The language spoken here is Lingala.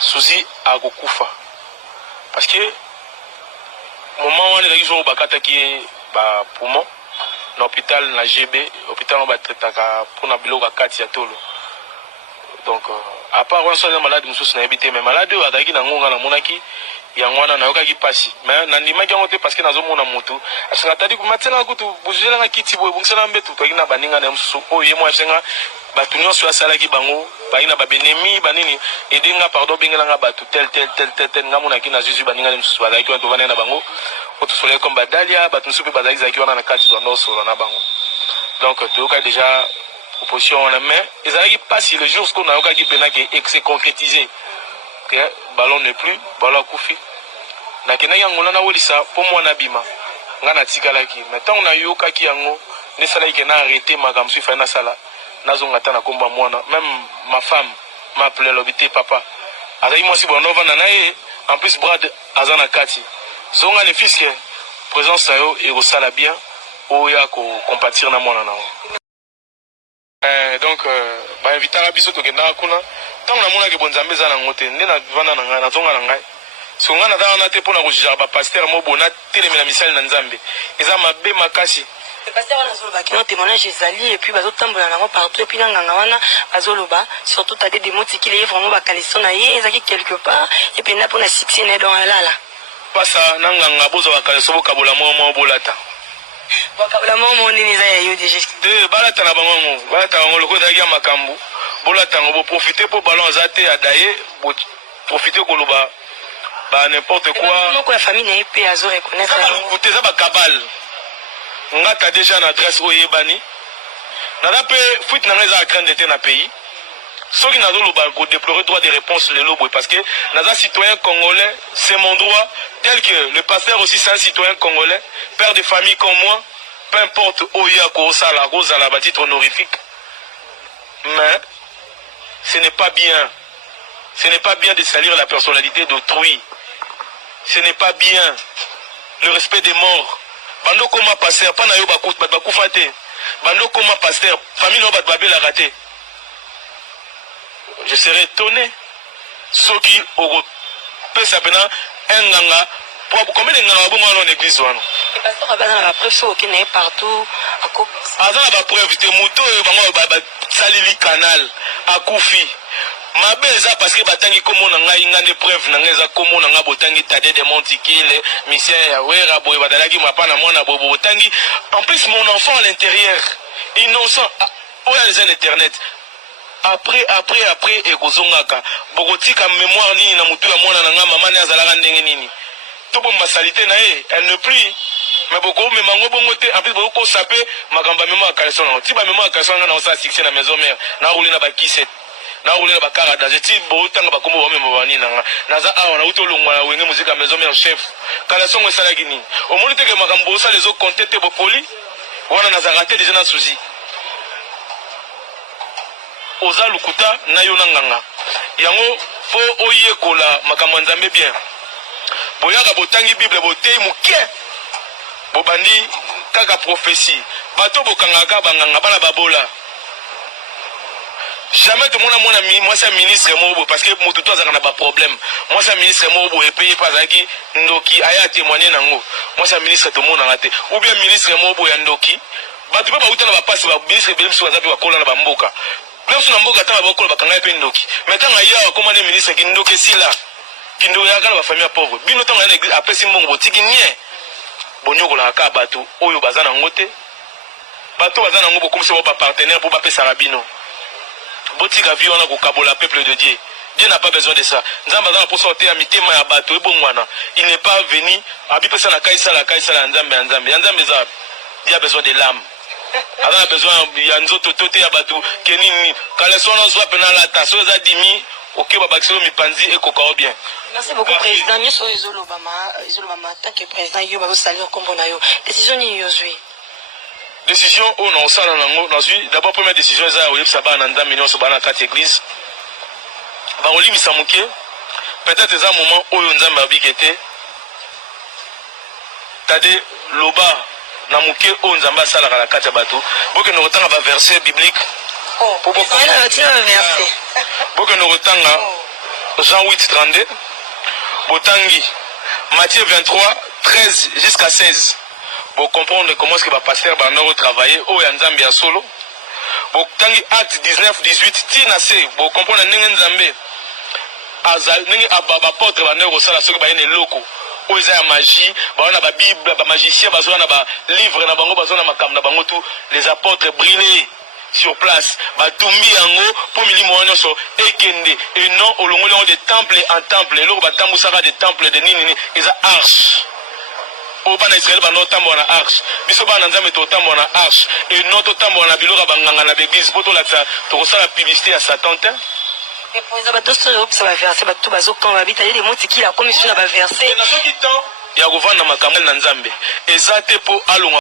Suzi agokufa parce que moment où les gens bakata qui ba poumon na hôpital na GB hôpital on va traiter pour na bilo bakati ya tolo donc à part on soit malade mususu na ebité mais malade o adaki na ngonga na monaki ya ngwana na yoka ki pasi mais na ndima ki ngote parce que nazo mona mutu asanga tadi ku matena kutu bujela na kiti boye bungsana mbetu to kina baninga na mususu o ye mo asenga batu nyonso asala ki bango baina babenemi banini edenga pardon bengela nga batu tel nga mona ki na Jésus baninga na mususu badaki to vana na bango o to sole comme badalia batu mususu badaki zaki wana na kati to ndo solo na bango donc to ka déjà proposition en main ils avaient pas si le jour ce qu'on a eu qui pena qui s'est concrétisé que ballon n'est plus ballon koufi na kena yangola na wolisa pour moi na bima ngana tikala ki maintenant on a eu ki yango ne sala ki na arrêté makambo sufa na sala nazonga ta na komba mwana même ma femme m'a appelé l'obité papa azali moi si bon on va na nae en plus brad azana kati zonga le fils que présence ça yo et au sala bien o ya ko compatir na mwana na donc ba inviter à biso to kenda kuna tant na mona ke bonzambe za na ngote ndena vana na ngana zonga na ngai so ngana da na te pona ko jija ba pasteur mo bona telemela misali na nzambe eza mabe makasi le pasteur wana zoloba ki no témoignage ezali et puis bazo tambola nango partout et puis na nganga wana bazoloba surtout ta des mots qui les vraiment ba kaliso na ye ezaki quelque part et puis na pona succès na dans la pasa na nganga bozo ba kaliso bo kabola mo bolata bakabula momo nini za ya yo déjà de balata na bango balata bango loko zaki makambu bolata ngo bo profiter pour ballon zate adaye bo profiter ko loba ba n'importe quoi moko la famille na pe azo reconnaître côté za ba kabal ngata déjà na adresse oyebani na dape fuite na ngeza craindre de na pays ceux qui n'ont pas déplorer droit de réponse le lobo parce que naza citoyen congolais c'est mon droit tel que le pasteur aussi c'est un citoyen congolais père de famille comme moi peu importe oya ko sala rosa la titre honorifique mais ce n'est pas bien de salir la personnalité d'autrui, ce n'est pas bien le respect des morts bando koma pasteur pas na yo bakufa te bando koma pasteur famille no bat babela raté. Je serais étonné. Ceux qui auront fait un nganga. Combien de nganga dans l'église? Le pasteur a la preuve qui n'est partout. A la preuve, tu es moto et salili canal. A Koufi. Ma belle, parce que batangi comme on a une preuve, n'a comme on a botangi tade de montikile, mission Yawera, boy, badalagi, ma pana, mona, bobo, botangi. En plus, mon enfant à l'intérieur, innocent, où est les internet? Après et kozongaka bokotika mémoire nini na mutu ya mwana na nga mama ne azalaka ndenge nini to bo masalité na ye elle ne plus mais boko me mango bongo te en plus boko saper makamba mémoire kaleson na ti ba mémoire kaleson na osa succès na maison mère na rouler na ba kiset na rouler na ba karada je ti bo tanga ba kombo ba memo bani na nga naza awa na uto longwa na wenge musique maison mère chef kaleson esala gini o moni te ke makambo osa les autres compter te bo poli wana naza raté déjà na souci oza lukuta na yo nganga yango fo oye kola makambo nzambe bien boyaka botangi bible botei muke bobandi kaka prophétie bato bokangaka banganga bana babola jamais tout le monde moi c'est ministre mobo parce que mutu to azaka na ba problème moi c'est ministre mobo et payé pas zaki ndoki aya témoigner nango moi c'est ministre tout le monde ngate ou bien ministre mobo ya ndoki bato ba utana ba passe ba ministre belimsu azapi ba kola na ba mboka. Même si on a beaucoup de temps à bakanga pe ndoki mais tant aya comme les ministres qui ndoki sila qui ndoya kana ba famille pauvre bino tant na église après simbongo botiki nie bonyoko la ka bato oyo bazana ngote bato bazana ngo comme c'est pas partenaire pour ba pesa rabino botika vie on a ko kabola peuple de Dieu. Dieu n'a pas besoin de ça. Nzamba za pour sortir à mitema ya bato ebongwana il n'est pas venu abi pesa na kaisa la nzambe za il a besoin de l'âme. On a besoin de toté à bateau. Kenini, Kaleson soit pénal à ta chose à dimi, ok, Babaxo mi panzi et coca bien. Merci beaucoup, président. Nous sommes Zolobama, tant que président, il va vous saluer comme on a eu. Décision ni Yozui. Décision, on a ça d'abord, première décision, c'est à Olip Sabah, Nanda, Mignon, Sobana, 4 églises. Baroli Misamouké, peut-être un moment où on a été. Tade Loba. Na muke o nzamba sala la kati bato boke no rotanga ba verset biblique pour boke na verset boke no rotanga Jean 8, 32. Botangi, Matthieu 23, 13 jusqu'à 16. Vous comprenez comment est-ce que le pasteur va travailler au Yanzambi à solo. Botangi acte 19, 18, Tina C. Vous comprenez Nzambe. Azal apôtre va neuro sala soki bayene loko. Oza ya magie, ba na ba bible, ba magicien bazona na ba livre na bango bazona makam na bango tout les apôtres brûlés sur place. Ba tumbi yango pour milimo nyonso ekende et non au longo de temple en temple. Loko ba tambusaka de temple de nini eza arche. O bana Israël ba no tambo na arche. Biso bana nzambe to tambo na arche et non to tambo na biloka banganga na l'église poto la to kosala publicité à Satan. Et pour les abattoirs, ça va verser, tout bazo quand on va vite aller des mots qui la commission va verser. Il y a un gouvernement qui est en train de